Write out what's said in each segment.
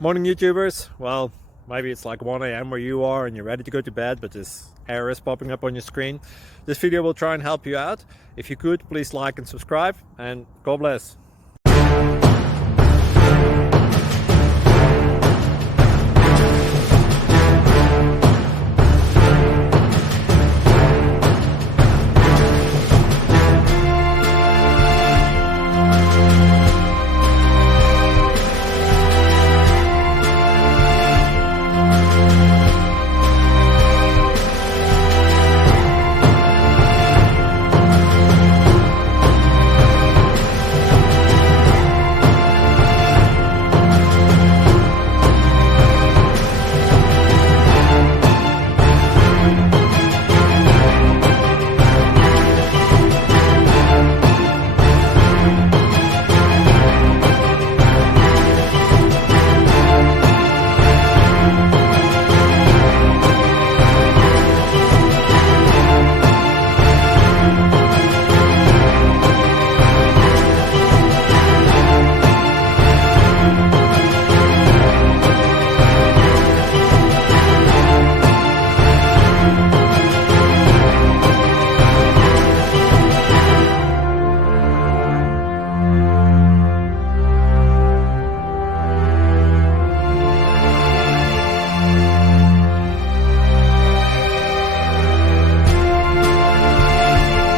Morning YouTubers. Well, maybe it's like 1 a.m. where you are and you're ready to go to bed, but this error is popping up on your screen. This video will try and help you out. If you could, please like and subscribe, and God bless.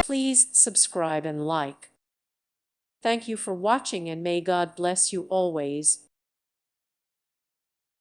Please subscribe and like. Thank you for watching, and may God bless you always.